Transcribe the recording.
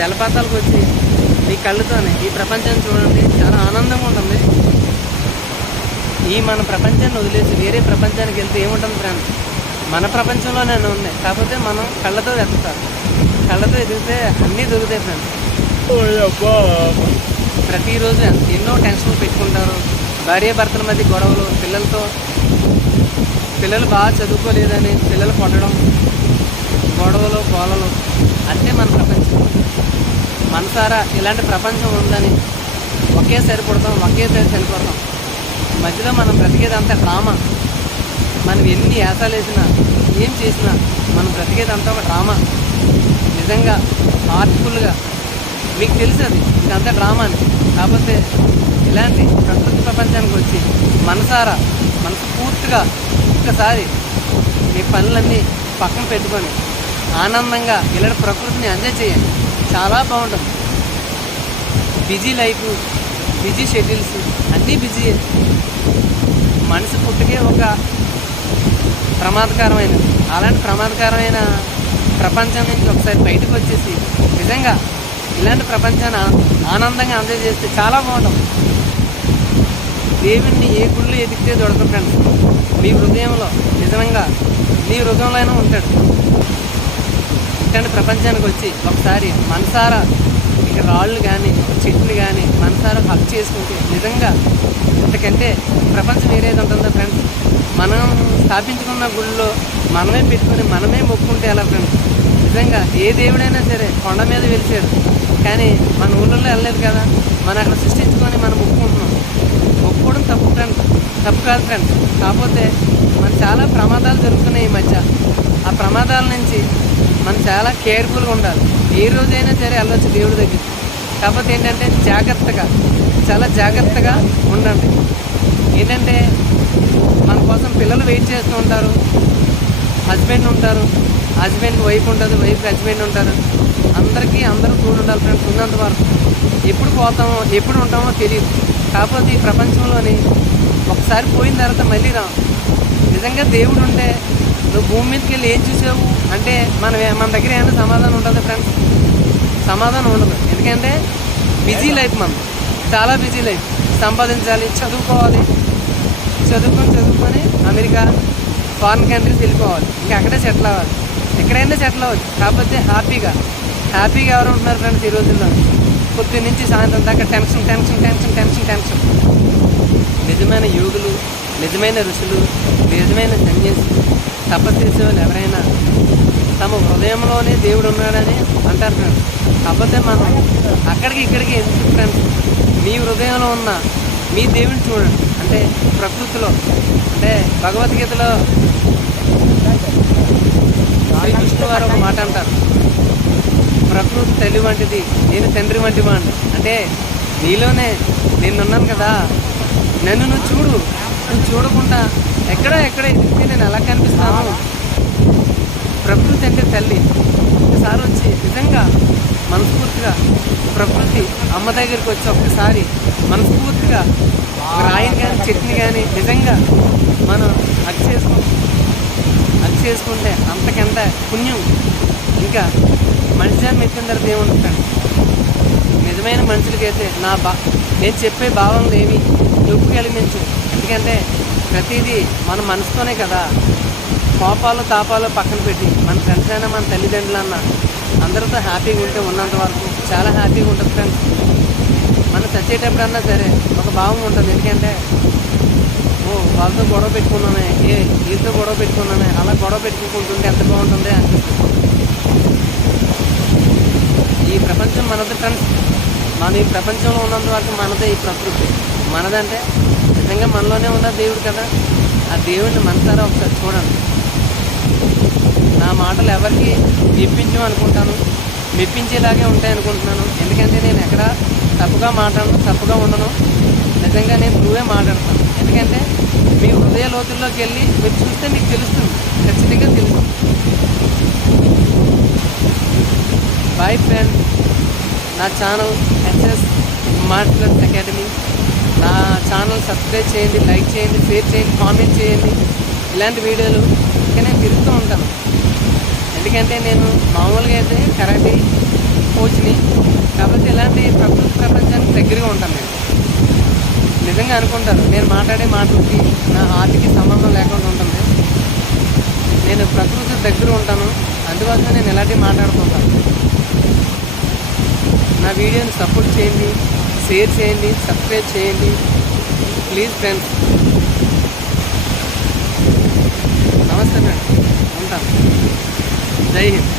జలపాతాలకు వచ్చి మీ కళ్ళతోనే ఈ ప్రపంచాన్ని చూడండి, చాలా ఆనందంగా ఉంటుంది. ఈ మన ప్రపంచాన్ని వదిలేసి వేరే ప్రపంచానికి వెళ్తే ఏముంటుంది ఫ్రెండ్స్? మన ప్రపంచంలోనే ఉంది, కాకపోతే మనం కళ్ళతో వెతుకుతారు. కళ్ళతో ఎదిగితే అన్నీ దొరుకుతాయి ఫ్రెండ్స్. ప్రతిరోజు ఎన్నో టెన్షన్లు పెట్టుకుంటారు. భార్యాభర్తల మధ్య గొడవలు, పిల్లలు బాగా చదువుకోలేదని పిల్లలు కొట్టడం, గొడవలు గోలలు అంటే మన ప్రపంచం. మనసారా ఇలాంటి ప్రపంచం ఉందని ఒకేసారి పుడతాం, ఒకేసారి చనిపోతాం. మధ్యలో మనం బ్రతికేదంతా డ్రామా. మనం ఎన్ని యాసాలు వేసినా ఏం చేసినా మనం బ్రతికేదంతా ఒక డ్రామా. నిజంగా హార్ట్ఫుల్గా మీకు తెలుసు అది ఇదంతా డ్రామా అని. కాకపోతే ఇలాంటి ప్రకృతి ప్రపంచానికి వచ్చి మనసు పూర్తిగా ఒక్కసారి మీ పనులన్నీ పక్కన పెట్టుకొని ఆనందంగా ఇలాంటి ప్రకృతిని ఎంజాయ్ చేయండి. చాలా బాగుంటుంది. బిజీ లైఫ్, బిజీ షెడ్యూల్స్ అన్నీ బిజీ. మనసు పుట్టుకే ఒక ప్రమాదకరమైనది. అలాంటి ప్రమాదకరమైన ప్రపంచం నుంచి ఒకసారి బయటకు వచ్చేసి నిజంగా ఇలాంటి ప్రపంచాన్ని ఆనందంగా ఎంజాయ్ చేస్తే చాలా బాగుంటుంది. దేవుణ్ణి ఏ గుళ్ళు ఎదిగితే దొరకదు ఫ్రెండ్స్. మీ హృదయంలో నిజంగా మీ హృదయంలో అయినా ఉంటాడు. ఇట్లాంటి ప్రపంచానికి వచ్చి ఒకసారి మనసారా ఇక రాళ్ళు కానీ చెట్లు కానీ మనసారా హక్ చేసుకుంటే నిజంగా ఇంతకంటే ప్రపంచం ఏదైతే ఉంటుందో ఫ్రెండ్స్. మనం స్థాపించుకున్న గుళ్ళో మనమే పెట్టుకుని మనమే మొక్కుంటే ఎలా ఫ్రెండ్స్? నిజంగా ఏ దేవుడైనా సరే కొండ మీద వెలిచాడు, కానీ మన ఊళ్ళో వెళ్ళలేదు కదా. మనం అక్కడ సృష్టించుకొని మనం మొక్కుంటున్నాం. మొక్కుకోవడం తప్పు ఫ్రెండ్స్, తప్పు కాదు ఫ్రెండ్స్. కాకపోతే మన చాలా ప్రమాదాలు జరుగుతున్నాయి ఈ మధ్య. ఆ ప్రమాదాల నుంచి మనం చాలా కేర్ఫుల్గా ఉండాలి. ఏ రోజైనా సరే వెళ్ళొచ్చు దేవుడి దగ్గర. కాకపోతే ఏంటంటే చాలా జాగ్రత్తగా ఉండండి. ఏంటంటే మన కోసం పిల్లలు వెయిట్ చేస్తూ ఉంటారు, హస్బెండ్ ఉంటారు, హస్బెండ్ వైఫ్ ఉంటుంది, వైఫ్ హస్బెండ్ ఉంటారు. అందరూ తోడు ఉండాలి ఫ్రెండ్స్. ఉన్నంత వరకు ఎప్పుడు పోతామో ఎప్పుడు ఉంటామో తెలియదు. కాకపోతే ఈ ప్రపంచంలోని ఒకసారి పోయిన తర్వాత మళ్ళీ రాం. నిజంగా దేవుడు ఉంటే నువ్వు భూమి మీదకి వెళ్ళి ఏం చూసావు అంటే మన దగ్గర ఏమైనా సమాధానం ఉంటుంది ఫ్రెండ్స్? సమాధానం ఉండదు. ఎందుకంటే బిజీ లైఫ్, చాలా బిజీ లైఫ్. సంపాదించాలి, చదువుకొని అమెరికా, ఫారిన్ కంట్రీస్ వెళ్ళిపోవాలి. ఇంకా అక్కడే సెటిల్ అవ్వాలి. ఎక్కడైనా సెటిల్ అవ్వచ్చు. కాకపోతే హ్యాపీగా ఎవరు ఉంటున్నారు ఫ్రెండ్స్ ఈ రోజుల్లో? పొద్దున్న నుంచి సాయంత్రం దాకా టెన్షన్. నిజమైన యోగులు, నిజమైన ఋషులు, నిజమైన సన్యాసులు, తపస్సు చేసే వాళ్ళు ఎవరైనా తమ హృదయంలోనే దేవుడు ఉన్నాడని అంటారు ఫ్రెండ్స్. కాకపోతే మనం అక్కడికి ఇక్కడికి ఎందుకు ఫ్రెండ్స్? మీ హృదయంలో ఉన్న మీ దేవుడిని చూడండి. అంటే ప్రకృతిలో, అంటే భగవద్గీతలో శ్రీకృష్ణుడు వారు ఒక మాట అంటారు, ప్రకృతి తల్లి వంటిది, నేను తండ్రి వంటి వాడిని. అంటే నీలోనే నేనున్నాను కదా, నన్ను నువ్వు చూడు. నువ్వు చూడకుండా ఎక్కడ ఎదిగితే నేను ఎలా కనిపిస్తాను? ప్రకృతి అంటే తల్లి. ఒకసారి వచ్చి నిజంగా మనస్ఫూర్తిగా ప్రకృతి అమ్మ దగ్గరికి వచ్చి ఒక్కసారి మనస్ఫూర్తిగా రాయిని కానీ చెట్టుని కానీ నిజంగా మనం హగ్ చేసుకుంటే అంతకంత పుణ్యం. ఇంకా మనిషి ఎత్తిన తర్వాత ఏముంటుంది? నిజమైన మనుషులకైతే నేను చెప్పే భావనలు ఏమి నొప్పి కలిగించు. ఎందుకంటే ప్రతిదీ మన మనసుతోనే కదా. కోపాలు తాపాలు పక్కన పెట్టి మన ఫ్రెండ్స్ అయినా మన తల్లిదండ్రులన్నా అందరితో హ్యాపీగా ఉంటే ఉన్నంత వరకు చాలా హ్యాపీగా ఉంటుంది ఫ్రెండ్స్. మనం చచ్చేటప్పుడన్నా సరే ఒక భావం ఉంటుంది. ఎందుకంటే వాళ్ళతో గొడవ పెట్టుకున్నామే, వీళ్ళతో గొడవ పెట్టుకున్నామే, అలా గొడవ పెట్టుకుంటుంటే ఎంత బాగుంటుంది అనిపిస్తుంది. ఈ ప్రపంచం మనది ఫ్రెండ్స్. మన ఈ ప్రపంచంలో ఉన్నంత వరకు మనదే ఈ ప్రకృతి. మనదంటే నిజంగా మనలోనే ఉన్న దేవుడు కదా. ఆ దేవుడిని మనసారా ఒకసారి చూడండి. నా మాటలు ఎవరికి మెప్పించమనుకుంటాను, మెప్పించేలాగే ఉంటాయి అనుకుంటున్నాను. ఎందుకంటే నేను ఎక్కడ తప్పుగా మాట్లాడను, తప్పుగా ఉండను. నిజంగా నేను నువ్వే మాట్లాడతాను. ఎందుకంటే మీ హృదయ లోతుల్లోకి వెళ్ళి మీరు చూస్తే మీకు తెలుస్తుంది, ఖచ్చితంగా తెలుస్తుంది. Boy friend. నా ఛానల్ ఎస్ఎస్ మార్షల్ అకాడమీ. నా ఛానల్ సబ్స్క్రైబ్ చేయండి, లైక్ చేయండి, షేర్ చేయండి, కామెంట్ చేయండి. ఇలాంటి వీడియోలు ఇంకా నేను తిరుగుతూ ఉంటాను. ఎందుకంటే నేను మామూలుగా అయితే కరాటే, కోచ్ని. కాబట్టి ఇలాంటి ప్రకృతి ప్రపంచానికి దగ్గరగా ఉంటాను నేను. నిజంగా అనుకుంటారు నేను మాట్లాడే మాటలకి నా హార్ట్కి సంబంధం లేకుండా ఉంటుంది. నేను ప్రకృతి దగ్గర ఉంటాను, అందుకోసమే నేను ఇలాంటివి మాట్లాడుతుంటాను. నా వీడియోని సపోర్ట్ చేయండి, షేర్ చేయండి, సబ్స్క్రైబ్ చేయండి ప్లీజ్ ఫ్రెండ్స్. నమస్తే ఫ్రెండ్స్, ఉంటాను. జై హింద్.